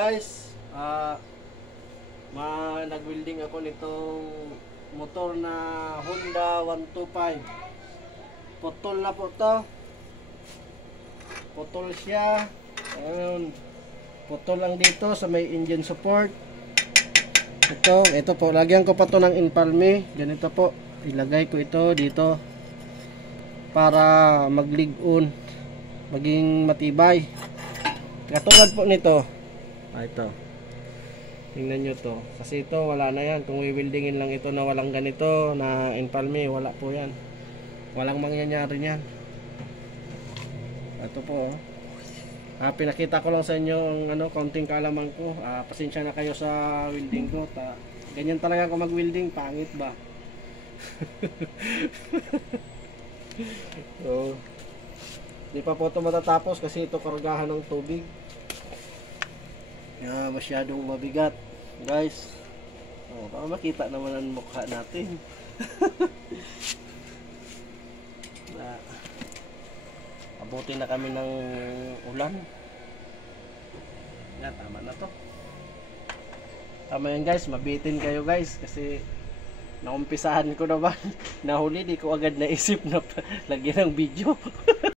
guys, nag-welding ako nitong motor na Honda 125. Putol na po to. Putol siya. Ayun. Putol lang dito sa may engine support. Ito po, lagyan ko pa to ng empalme. Ganito po, ilagay ko ito dito para mag-lig-on, maging matibay. Katulad po nito. Ito. Tingnan nyo to. Kasi ito, wala na yan. Kung i-weldingin lang ito na walang ganito na empalme, wala po yan. Walang mangyayari yan. Ito po. Pinakita ko lang sa inyo ang kaunting kaalaman ko. Pasensya na kayo sa welding ko. Ganyan talaga ako mag-welding. Pangit ba? So, di pa po ito matatapos kasi ito kargahan ng tubig. Masyadong mabigat guys. Baka makita naman ang mukha natin. Abutin na kami ng ulan. Yan, tama na to. Tama yan guys, mabitin kayo guys kasi naumpisahan ko naman. Nahuli, di ko agad naisip na lagyan ng video.